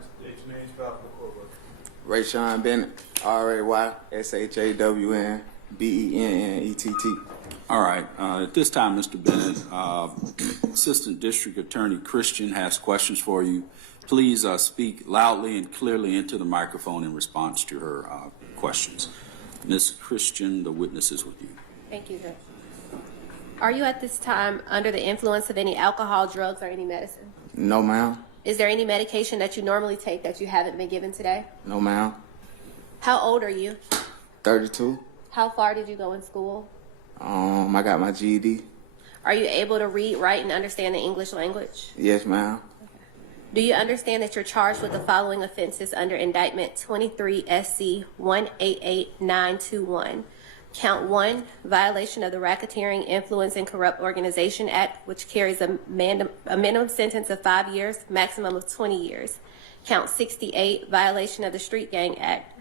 State your name, spell for the court record. Rayshawn Bennett, RAYSHAWNBENNETT. All right. At this time, Mr. Bennett, Assistant District Attorney Christian has questions for you. Please speak loudly and clearly into the microphone in response to her questions. Ms. Christian, the witness is with you. Thank you, Judge. Are you at this time under the influence of any alcohol, drugs, or any medicine? No, ma'am. Is there any medication that you normally take that you haven't been given today? No, ma'am. How old are you? 32. How far did you go in school? I got my GED. Are you able to read, write, and understand the English language? Yes, ma'am. Do you understand that you're charged with the following offenses under indictment 23 SC 188921? Count 1, violation of the Racketeering, Influence, and Corrupt Organization Act, which carries a minimum sentence of 5 years, maximum of 20 years. Count 68, violation of the Street Gang Act,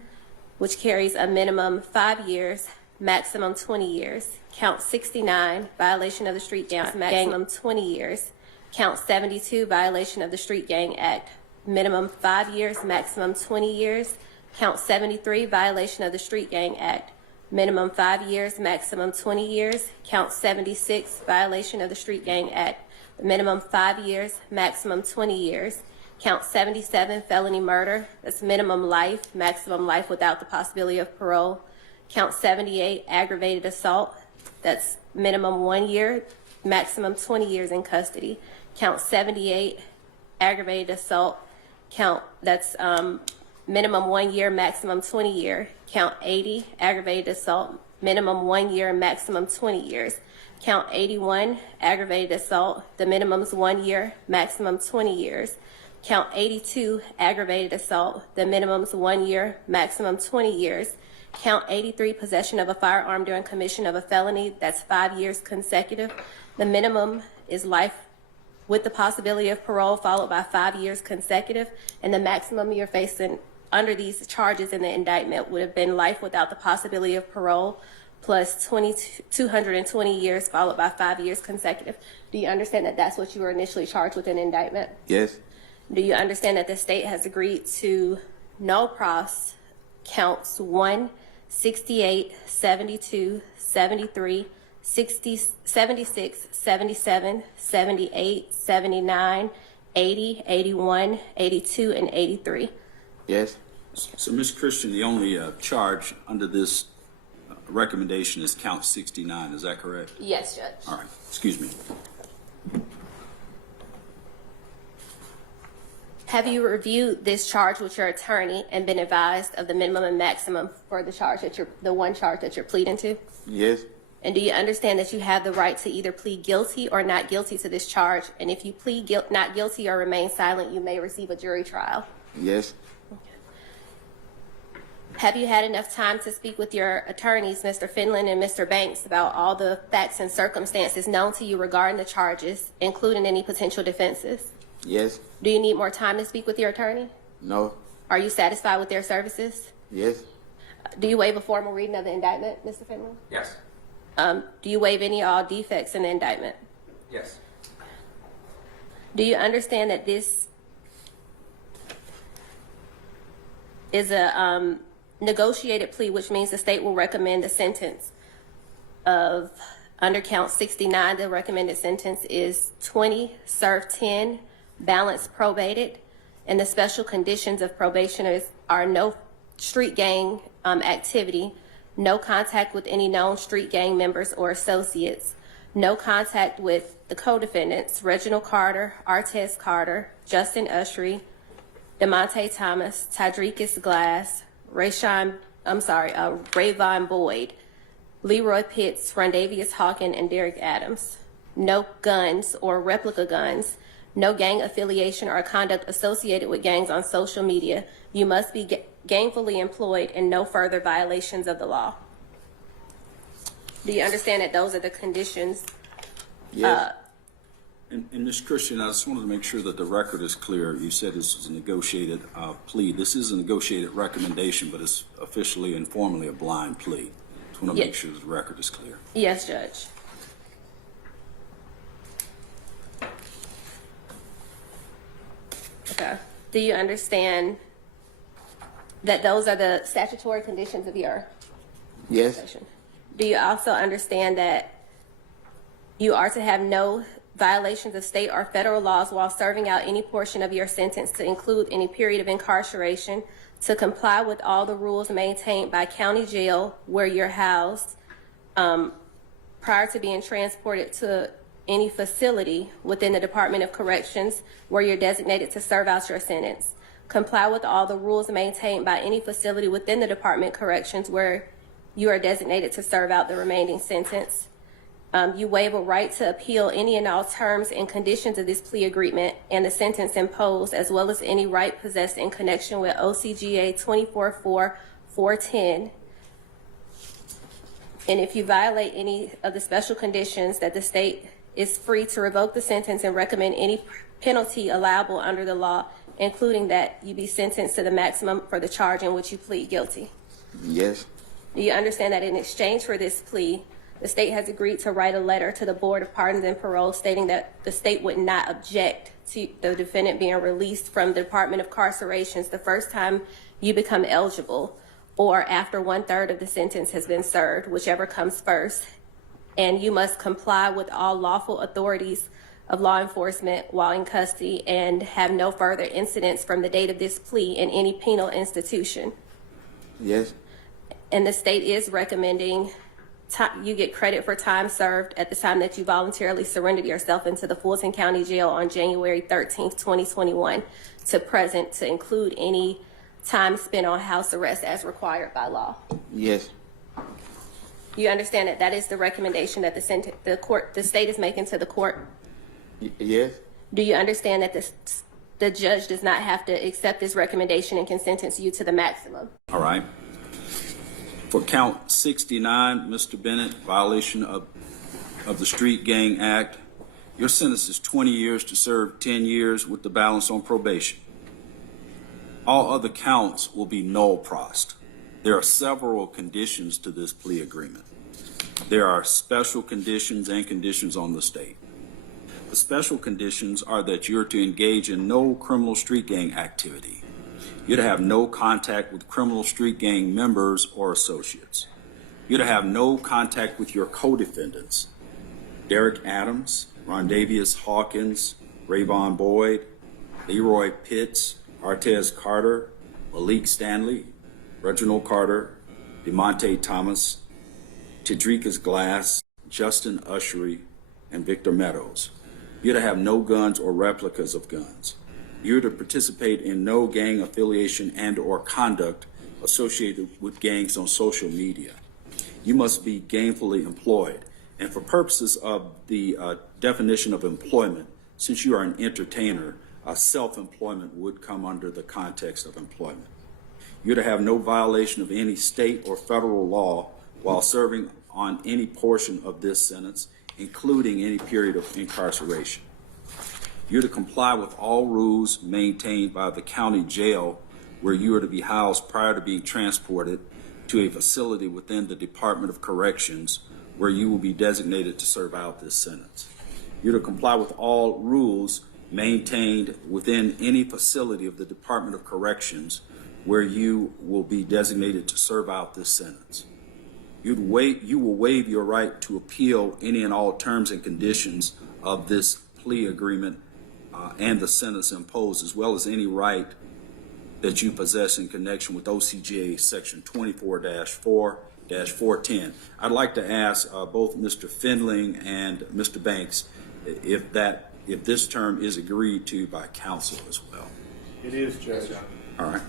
which carries a minimum 5 years, maximum 20 years. Count 69, violation of the Street Gang, maximum 20 years. Count 72, violation of the Street Gang Act, minimum 5 years, maximum 20 years. Count 73, violation of the Street Gang Act, minimum 5 years, maximum 20 years. Count 76, violation of the Street Gang Act, minimum 5 years, maximum 20 years. Count 77, felony murder, that's minimum life, maximum life without the possibility of parole. Count 78, aggravated assault, that's minimum 1 year, maximum 20 years in custody. Count 78, aggravated assault, that's minimum 1 year, maximum 20 year. Count 80, aggravated assault, minimum 1 year, maximum 20 years. Count 81, aggravated assault, the minimum's 1 year, maximum 20 years. Count 82, aggravated assault, the minimum's 1 year, maximum 20 years. Count 83, possession of a firearm during commission of a felony, that's 5 years consecutive. The minimum is life with the possibility of parole, followed by 5 years consecutive, and the maximum you're facing under these charges in the indictment would have been life without the possibility of parole, plus 220 years, followed by 5 years consecutive. Do you understand that that's what you were initially charged with in the indictment? Yes. Do you understand that the state has agreed to no pros counts 1, 68, 72, 73, 60, 76, 77, 78, 79, 80, 81, 82, and 83? Yes. So, Ms. Christian, the only charge under this recommendation is count 69. Is that correct? Yes, Judge. All right. Excuse me. Have you reviewed this charge with your attorney and been advised of the minimum and maximum for the charge that the one charge that you're pleading to? Yes. And do you understand that you have the right to either plead guilty or not guilty to this charge? And if you plead not guilty or remain silent, you may receive a jury trial. Yes. Have you had enough time to speak with your attorneys, Mr. Finland and Mr. Banks, about all the facts and circumstances known to you regarding the charges, including any potential defenses? Yes. Do you need more time to speak with your attorney? No. Are you satisfied with their services? Yes. Do you waive a formal reading of the indictment, Mr. Finland? Yes. Do you waive any or all defects in the indictment? Yes. Do you understand that this is a negotiated plea, which means the state will recommend a sentence of, under count 69, the recommended sentence is 20, serve 10, balance probated, and the special conditions of probationers are no street gang activity, no contact with any known street gang members or associates, no contact with the co-defendants, Reginald Carter, Artez Carter, Justin Ushery, DeMonte Thomas, Tydrekus Glass, Rayvon Boyd, Leroy Pitts, Rondavius Hawkins, and Derek Adams. No guns or replica guns, no gang affiliation or conduct associated with gangs on social media. You must be gainfully employed and no further violations of the law. Do you understand that those are the conditions? Yes. And Ms. Christian, I just wanted to make sure that the record is clear. You said this was a negotiated plea. This is a negotiated recommendation, but it's officially and formally a blind plea. Just want to make sure that the record is clear. Yes, Judge. Okay. Do you understand that those are the statutory conditions of your Yes. session? Do you also understand that you are to have no violations of state or federal laws while serving out any portion of your sentence, to include any period of incarceration, to comply with all the rules maintained by county jail where you're housed prior to being transported to any facility within the Department of Corrections where you're designated to serve out your sentence, comply with all the rules maintained by any facility within the Department of Corrections where you are designated to serve out the remaining sentence. You waive a right to appeal any and all terms and conditions of this plea agreement and the sentence imposed, as well as any right possessed in connection with OCGA 244410. And if you violate any of the special conditions, that the state is free to revoke the sentence and recommend any penalty allowable under the law, including that you be sentenced to the maximum for the charge in which you plead guilty. Yes. Do you understand that in exchange for this plea, the state has agreed to write a letter to the Board of Pardons and Parole stating that the state would not object to the defendant being released from the Department of Carcerations the first time you become eligible, or after 1/3 of the sentence has been served, whichever comes first, and you must comply with all lawful authorities of law enforcement while in custody and have no further incidents from the date of this plea in any penal institution. Yes. And the state is recommending you get credit for time served at the time that you voluntarily surrendered yourself into the Fulton County Jail on January 13th, 2021 to present, to include any time spent on house arrest as required by law. Yes. You understand that that is the recommendation that the state is making to the court? Yes. Do you understand that the judge does not have to accept this recommendation and can sentence you to the maximum? All right. For count 69, Mr. Bennett, violation of the Street Gang Act, your sentence is 20 years to serve 10 years with the balance on probation. All other counts will be null prost. There are several conditions to this plea agreement. There are special conditions and conditions on the state. The special conditions are that you're to engage in no criminal street gang activity. You're to have no contact with criminal street gang members or associates. You're to have no contact with your co-defendants, Derek Adams, Rondavius Hawkins, Rayvon Boyd, Leroy Pitts, Artez Carter, Malik Stanley, Reginald Carter, DeMonte Thomas, Tidrikas Glass, Justin Ushery, and Victor Meadows. You're to have no guns or replicas of guns. You're to participate in no gang affiliation and or conduct associated with gangs on social media. You must be gainfully employed. And for purposes of the definition of employment, since you are an entertainer, self-employment would come under the context of employment. You're to have no violation of any state or federal law while serving on any portion of this sentence, including any period of incarceration. You're to comply with all rules maintained by the county jail where you are to be housed prior to being transported to a facility within the Department of Corrections where you will be designated to serve out this sentence. You're to comply with all rules maintained within any facility of the Department of Corrections where you will be designated to serve out this sentence. You will waive your right to appeal any and all terms and conditions of this plea agreement and the sentence imposed, as well as any right that you possess in connection with OCGA section 24-4-410. I'd like to ask both Mr. Findling and Mr. Banks if this term is agreed to by counsel as well. It is, Judge. All right.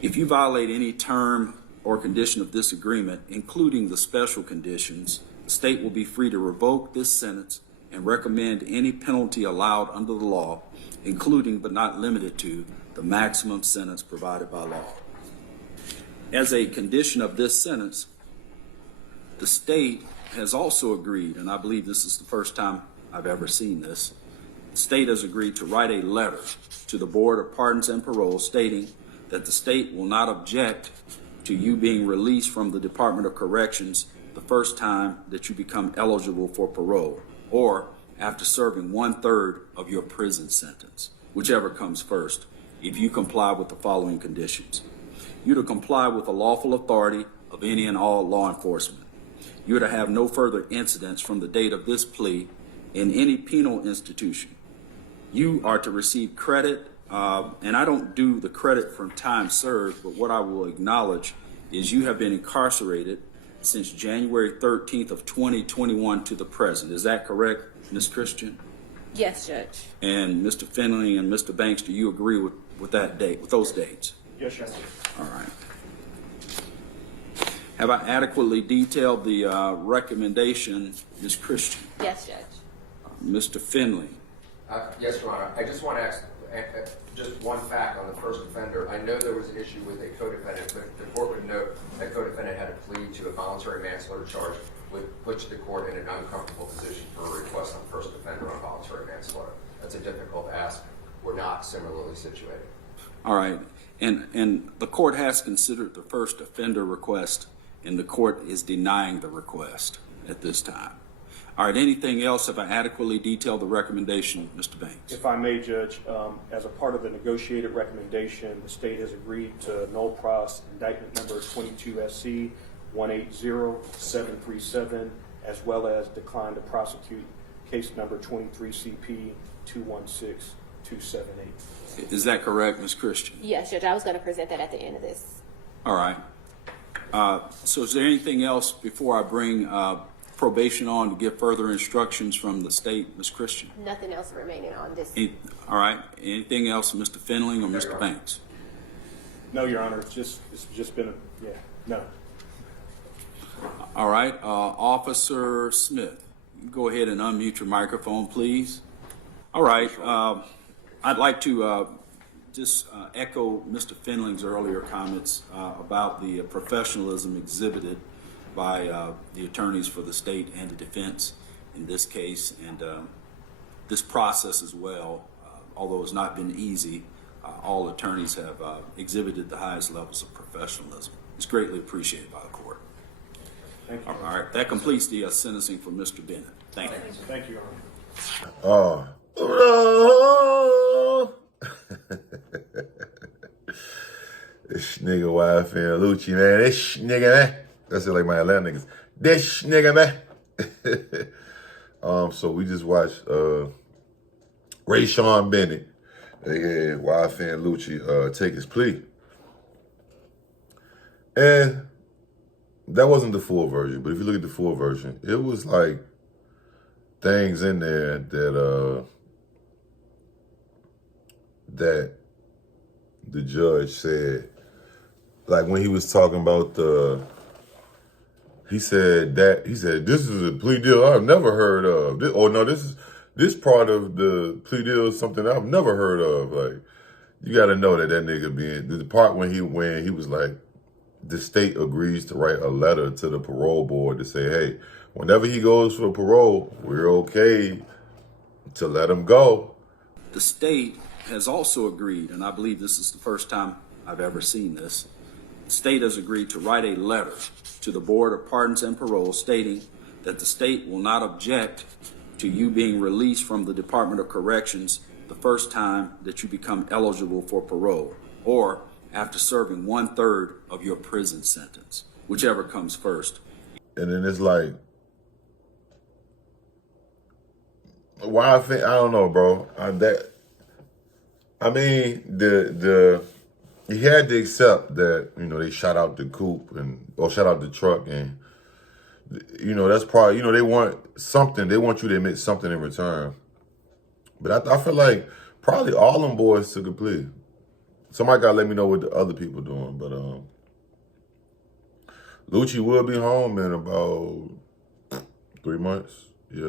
If you violate any term or condition of this agreement, including the special conditions, the state will be free to revoke this sentence and recommend any penalty allowed under the law, including but not limited to the maximum sentence provided by law. As a condition of this sentence, the state has also agreed, and I believe this is the first time I've ever seen this, the state has agreed to write a letter to the Board of Pardons and Parole stating that the state will not object to you being released from the Department of Corrections the first time that you become eligible for parole, or after serving 1/3 of your prison sentence, whichever comes first, if you comply with the following conditions. You're to comply with the lawful authority of any and all law enforcement. You're to have no further incidents from the date of this plea in any penal institution. You are to receive credit, and I don't do the credit from time served, but what I will acknowledge is you have been incarcerated since January 13th of 2021 to the present. Is that correct, Ms. Christian? Yes, Judge. And Mr. Finley and Mr. Banks, do you agree with that date, with those dates? Yes, sir. All right. Have I adequately detailed the recommendation, Ms. Christian? Yes, Judge. Mr. Finley? Yes, Your Honor. I just want to ask just one fact on the first offender. I know there was an issue with a co-defendant, but the court would note that co-defendant had a plea to a voluntary manslaughter charge, which puts the court in an uncomfortable position for a request on first offender on voluntary manslaughter. That's a difficult ask. We're not similarly situated. All right. And the court has considered the first offender request, and the court is denying the request at this time. All right, anything else? Have I adequately detailed the recommendation, Mr. Banks? If I may, Judge, as a part of the negotiated recommendation, the state has agreed to null pros indictment number 22 SC 180737, as well as decline to prosecute case number 23 CP 216278. Is that correct, Ms. Christian? Yes, Judge. I was going to present that at the end of this. All right. So is there anything else before I bring probation on to give further instructions from the state, Ms. Christian? Nothing else remaining on this. All right. Anything else, Mr. Finley or Mr. Banks? No, Your Honor, it's just been no. All right. Officer Smith, you go ahead and unmute your microphone, please. All right. I'd like to just echo Mr. Finley's earlier comments about the professionalism exhibited by the attorneys for the state and the defense in this case, and this process as well. Although it's not been easy, all attorneys have exhibited the highest levels of professionalism. It's greatly appreciated by the court. Thank you. All right, that completes the sentencing for Mr. Bennett. Thank you. Thank you, Your Honor. This nigga YFN Lucci, man. This nigga, man. That's it, like my Atlanta niggas. This nigga, man. So we just watched Rayshawn Bennett, aka YFN Lucci, take his plea. And that wasn't the full version, but if you look at the full version, it was like things in there that the judge said, like when he was talking about he said this is a plea deal I've never heard of. This part of the plea deal is something I've never heard of. Like, you got to know that nigga being the part when he was like, the state agrees to write a letter to the parole board to say, hey, whenever he goes for parole, we're okay to let him go. The state has also agreed, and I believe this is the first time I've ever seen this. The state has agreed to write a letter to the Board of Pardons and Parole stating that the state will not object to you being released from the Department of Corrections the first time that you become eligible for parole, or after serving 1/3 of your prison sentence, whichever comes first. And then it's like, why I don't know, bro. He had to accept that, they shot out the coupe or shot out the truck, and that's probably, they want something. They want you to admit something in return. But I feel like probably all them boys took a plea. Somebody gotta let me know what the other people doing. But Lucci will be home in about 3 months. Yeah,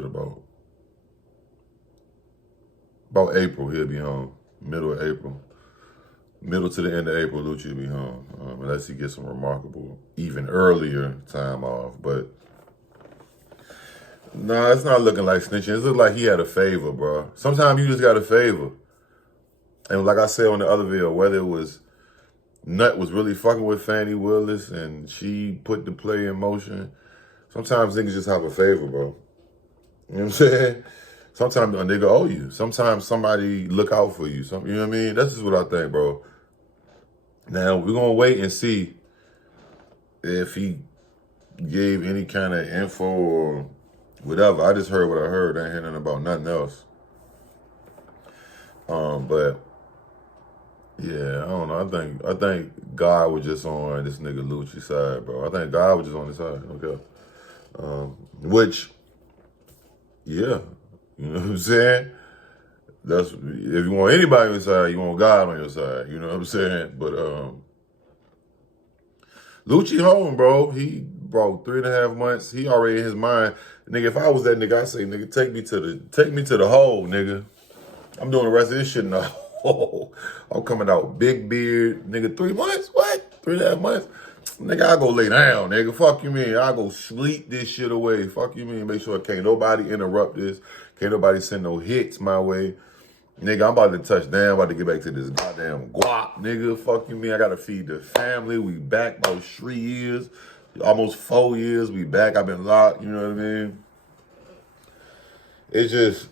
about April he'll be home. Middle of April. Middle to the end of April, Lucci will be home. Unless he gets some remarkable, even earlier time off. But no, it's not looking like snitching. It looks like he had a favor, bro. Sometimes you just got a favor. And like I said on the other video, whether it was Nut was really fucking with Fannie Willis and she put the play in motion, sometimes niggas just have a favor, bro. You know what I'm saying? Sometimes a nigga owe you. Sometimes somebody look out for you. You know what I mean? That's just what I think, bro. Now, we're going to wait and see if he gave any kind of info or whatever. I just heard what I heard. I ain't hear nothing about nothing else. But yeah, I don't know. I think God was just on this nigga Lucci side, bro. I think God was just on his side. Okay. Which, yeah, you know what I'm saying? That's, if you want anybody on your side, you want God on your side. You know what I'm saying? But Lucci home, bro. He bro 3.5 months. He already in his mind, nigga. If I was that nigga, I say, nigga, take me to the hole, nigga. I'm doing the rest of this shit in the hole. I'm coming out big beard, nigga. 3 months? What? 3.5 months? Nigga, I go lay down, nigga. Fuck you mean? I go sleep this shit away. Fuck you mean? Make sure can't nobody interrupt this. Can't nobody send no hits my way. Nigga, I'm about to touch down, about to get back to this goddamn guap, nigga. Fuck you mean? I gotta feed the family. We back about 3 years, almost 4 years. We back. I've been locked, you know what I mean? It's just,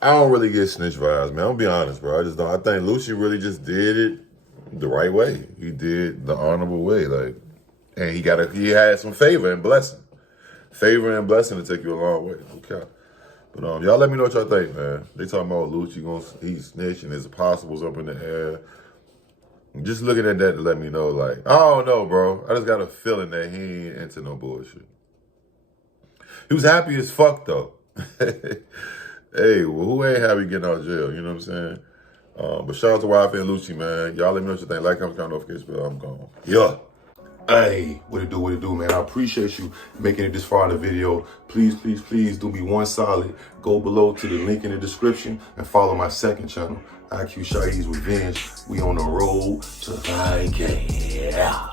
I don't really get snitch vibes, man. I'm gonna be honest, bro. I just don't. I think Lucci really just did it the right way. He did the honorable way, like, and he had some favor and blessing. Favor and blessing to take you a long way. Okay. But y'all let me know what y'all think, man. They talking about Lucci he's snitching, his possibles up in the air. Just looking at that to let me know, like, I don't know, bro. I just got a feeling that he ain't into no bullshit. He was happy as fuck, though. Hey, well, who ain't happy getting out of jail? You know what I'm saying? But shout out to YFN Lucci, man. Y'all let me know what you think. Like, comment, notification bell. I'm gone. Yeah. Hey, what it do, man. I appreciate you making it this far in the video. Please, please, please do me one solid. Go below to the link in the description and follow my second channel, IQ Shahid's Revenge. We on the road to 5K. Yeah.